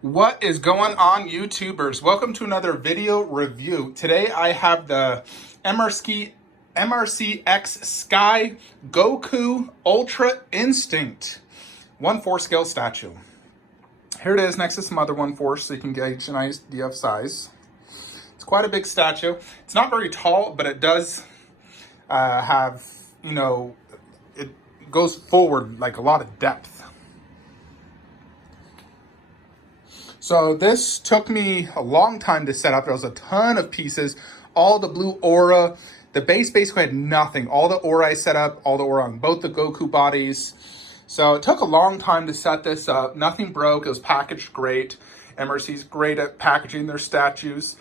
What is going on, YouTubers? Welcome to another video review. Today I have the MRC X Sky Goku Ultra Instinct 1/4 scale statue. Here it is next to some other 1/4 so you can gauge an idea of size. It's quite a big statue. It's not very tall, but it does have, it goes forward like a lot of depth. So this took me a long time to set up. There was a ton of pieces, all the blue aura. The base basically had nothing. All the aura I set up, all the aura on both the Goku bodies. So it took a long time to set this up. Nothing broke. It was packaged great. MRC's great at packaging their statues.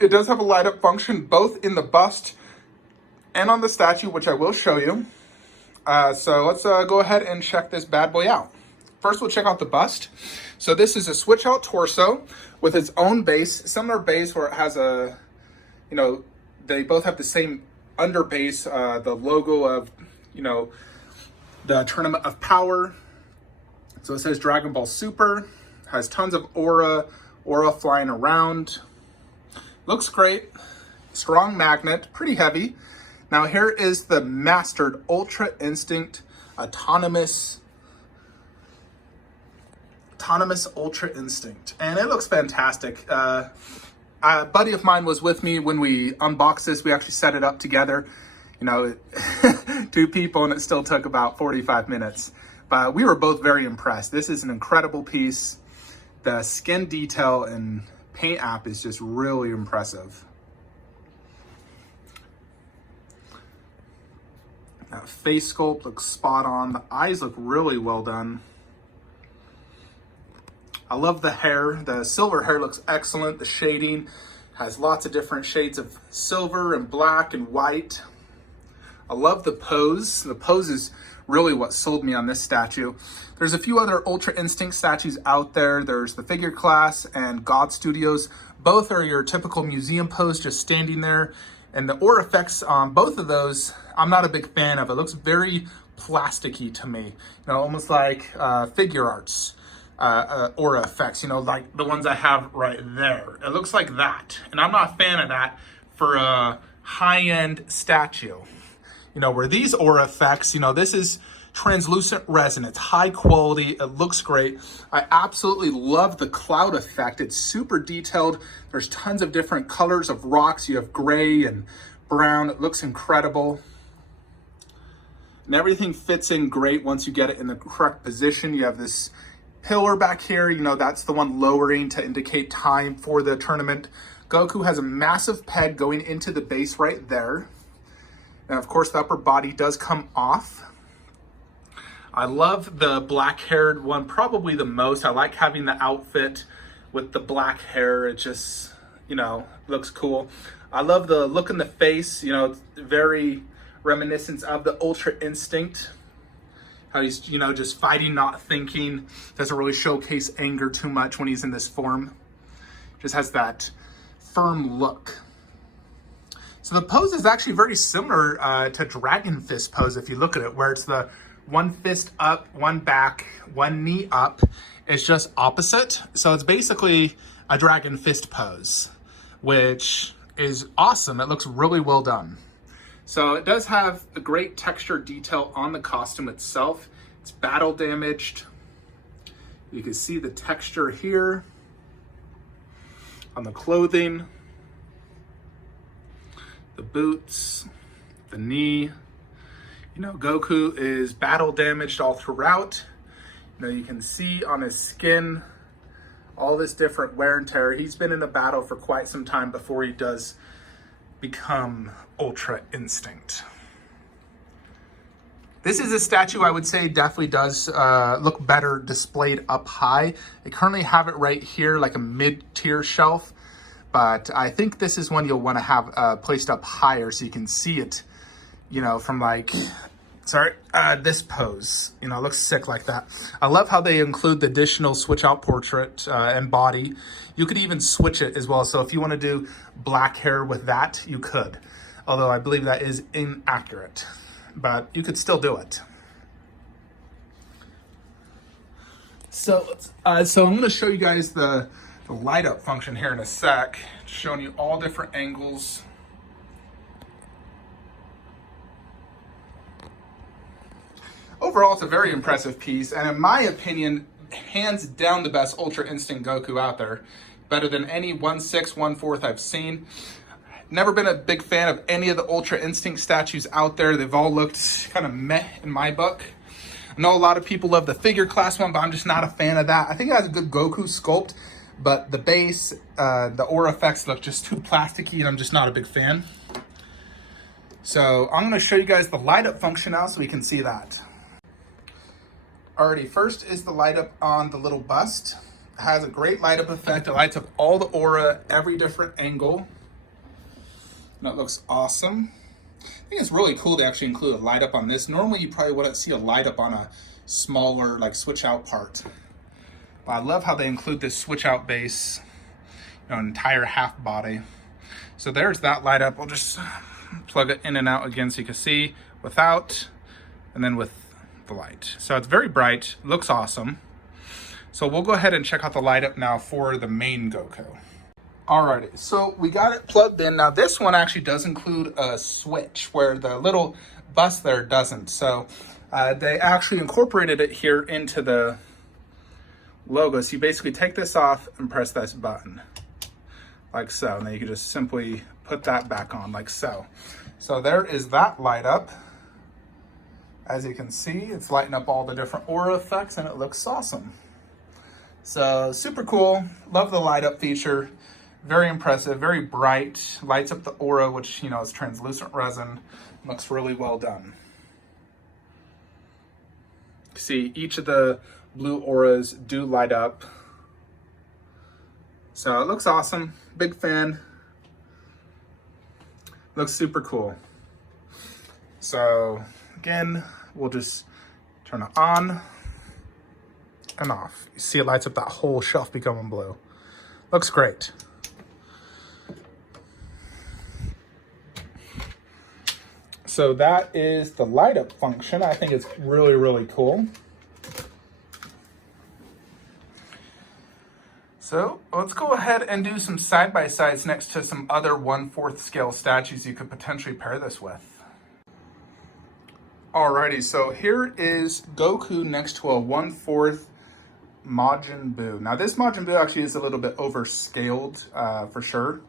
It does have a light up function both in the bust and on the statue, which I will show you. So let's go ahead and check this bad boy out. First, we'll check out the bust. So this is a switch out torso with its own base, similar base where it has a, they both have the same under base, the logo of, the Tournament of Power. So it says Dragon Ball Super, has tons of aura flying around. Looks great, strong magnet, pretty heavy. Now here is the mastered Ultra Instinct Autonomous Ultra Instinct, and it looks fantastic. A buddy of mine was with me when we unboxed this. We actually set it up together, two people, and it still took about 45 minutes. But we were both very impressed. This is an incredible piece. The skin detail and paint app is just really impressive. That face sculpt looks spot on. The eyes look really well done. I love the hair. The silver hair looks excellent. The shading has lots of different shades of silver and black and white. I love the pose. The pose is really what sold me on this statue. There's a few other Ultra Instinct statues out there. There's the Figure Class and God Studios. Both are your typical museum pose, just standing there. And the aura effects on both of those, I'm not a big fan of. It looks very plasticky to me. Almost like figure arts. Aura effects, like the ones I have right there. It looks like that. And I'm not a fan of that for a high-end statue. Where these aura effects, this is translucent resin. It's high quality. It looks great. I absolutely love the cloud effect. It's super detailed. There's tons of different colors of rocks. You have gray and brown. It looks incredible. And everything fits in great once you get it in the correct position. You have this pillar back here, that's the one lowering to indicate time for the tournament. Goku has a massive peg going into the base right there. And of course, the upper body does come off. I love the black-haired one probably the most. I like having the outfit with the black hair. It just, looks cool. I love the look in the face, it's very reminiscent of the Ultra Instinct. How he's, just fighting, not thinking. Doesn't really showcase anger too much when he's in this form. Just has that firm look. So the pose is actually very similar to Dragon Fist pose if you look at it, where it's the one fist up, one back, one knee up. It's just opposite. So it's basically a Dragon Fist pose, which is awesome. It looks really well done. So it does have a great texture detail on the costume itself. It's battle damaged. You can see the texture here on the clothing, the boots, the knee. Goku is battle damaged all throughout. You can see on his skin all this different wear and tear. He's been in the battle for quite some time before he does become Ultra Instinct. This is a statue I would say definitely does look better displayed up high. I currently have it right here like a mid-tier shelf, but I think this is one you'll want to have placed up higher so you can see it, from like, this pose. It looks sick like that. I love how they include the additional switch out portrait and body. You could even switch it as well. So if you want to do black hair with that, you could. Although I believe that is inaccurate, but you could still do it. So I'm going to show you guys the light up function here in a sec, showing you all different angles. Overall, it's a very impressive piece, and in my opinion, hands down the best Ultra Instinct Goku out there. Better than any 1/6, 1/4 I've seen. Never been a big fan of any of the Ultra Instinct statues out there. They've all looked kind of meh in my book. I know a lot of people love the figure class one, but I'm just not a fan of that. I think it has a good Goku sculpt, but the base, the aura effects look just too plasticky, and I'm just not a big fan. So I'm going to show you guys the light up function now so we can see that. Alrighty, first is the light up on the little bust. It has a great light up effect. It lights up all the aura, every different angle. And it looks awesome. I think it's really cool to actually include a light up on this. Normally you probably wouldn't see a light up on a smaller like switch out part. But I love how they include this switch out base, an entire half body. So there's that light up. We'll just plug it in and out again so you can see without and then with the light. So it's very bright, looks awesome. So we'll go ahead and check out the light up now for the main Goku. Alrighty, so we got it plugged in. Now this one actually does include a switch where the little bus there doesn't. So they actually incorporated it here into the logo. So you basically take this off and press this button like so. And then you can just simply put that back on like so. So there is that light up. As you can see, it's lighting up all the different aura effects and it looks awesome. So super cool, love the light up feature. Very impressive, very bright, lights up the aura, which, you know, is translucent resin. Looks really well done. See, each of the blue auras do light up. So it looks awesome, big fan. Looks super cool. So again, we'll just turn it on and off. You see it lights up that whole shelf becoming blue. Looks great. So that is the light up function. I think it's really, really cool. So let's go ahead and do some side-by-sides next to some other 1/4 scale statues you could potentially pair this with. Alrighty, so here is Goku next to a 1/4 Majin Buu. Now this Majin Buu actually is a little bit overscaled for sure.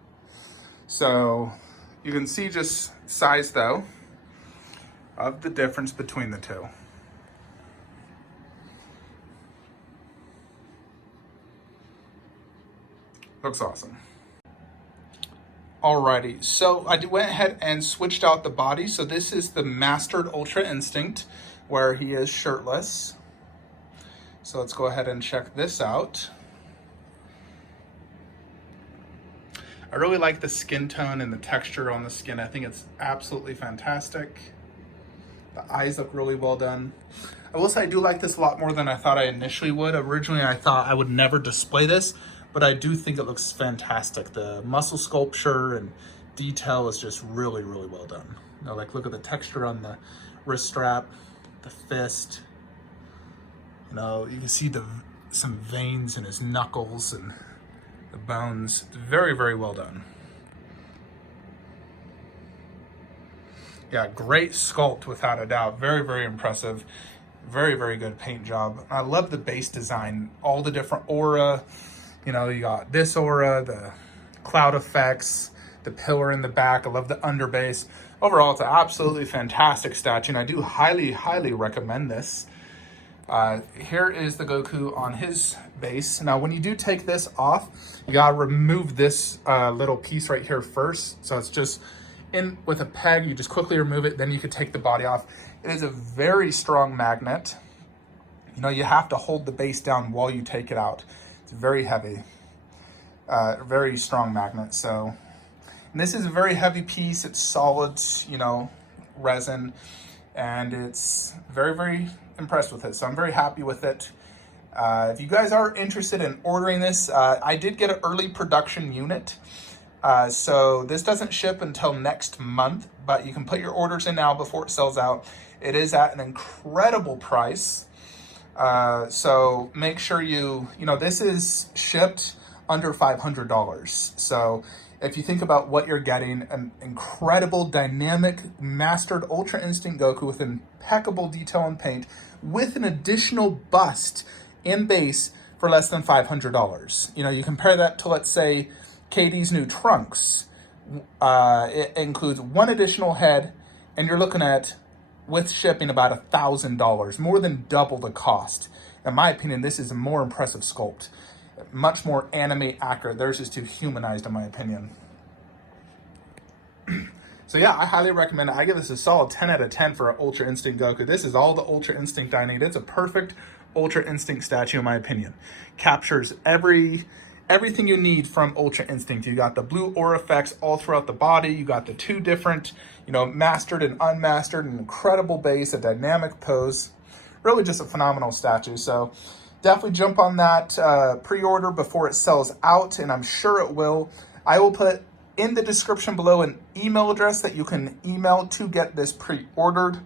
So you can see just size though of the difference between the two. Looks awesome. Alrighty, so I went ahead and switched out the body. So this is the Mastered Ultra Instinct where he is shirtless. So let's go ahead and check this out. I really like the skin tone and the texture on the skin. I think it's absolutely fantastic. The eyes look really well done. I will say I do like this a lot more than I thought I initially would. Originally, I thought I would never display this, but I do think it looks fantastic. The muscle sculpture and detail is just really, really well done. You know, like look at the texture on the wrist strap, the fist. You know, you can see some veins in his knuckles and the bones. It's very, very well done. Yeah, great sculpt without a doubt. Very, very impressive. Very, very good paint job. I love the base design. All the different aura. You know, you got this aura, the cloud effects, the pillar in the back. I love the underbase. Overall, it's an absolutely fantastic statue, and I do highly, highly recommend this. Here is the Goku on his base. Now, when you do take this off, you gotta remove this little piece right here first. So it's just in with a peg, you just quickly remove it, then you can take the body off. It is a very strong magnet. You know, you have to hold the base down while you take it out. It's very heavy, very strong magnet. So, and this is a very heavy piece. It's solid, you know, resin, and it's very, very impressed with it. So I'm very happy with it. If you guys are interested in ordering this, I did get an early production unit. So this doesn't ship until next month, but you can put your orders in now before it sells out. It is at an incredible price. So make sure this is shipped under $500. So if you think about what you're getting, an incredible, dynamic, mastered Ultra Instinct Goku with impeccable detail and paint, with an additional bust in base for less than $500. You compare that to, let's say, KD's new Trunks. It includes one additional head, and you're looking at, with shipping, about $1,000, more than double the cost. In my opinion, this is a more impressive sculpt, much more anime accurate. Theirs is too humanized, in my opinion. So yeah, I highly recommend it. I give this a solid 10 out of 10 for an Ultra Instinct Goku. This is all the Ultra Instinct I need. It's a perfect Ultra Instinct statue, in my opinion. Captures everything you need from Ultra Instinct. You got the blue aura effects all throughout the body. You got the two different, mastered and unmastered, an incredible base, a dynamic pose. Really just a phenomenal statue. So definitely jump on that pre-order before it sells out, and I'm sure it will. I will put in the description below an email address that you can email to get this pre-ordered.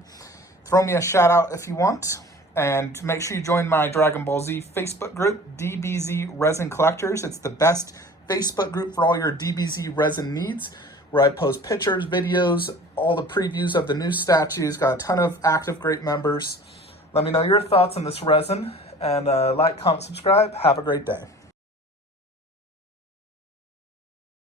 Throw me a shout out if you want. And make sure you join my Dragon Ball Z Facebook group, DBZ Resin Collectors. It's the best Facebook group for all your DBZ resin needs, where I post pictures, videos, all the previews of the new statues. Got a ton of active, great members. Let me know your thoughts on this resin, and like, comment, subscribe. Have a great day.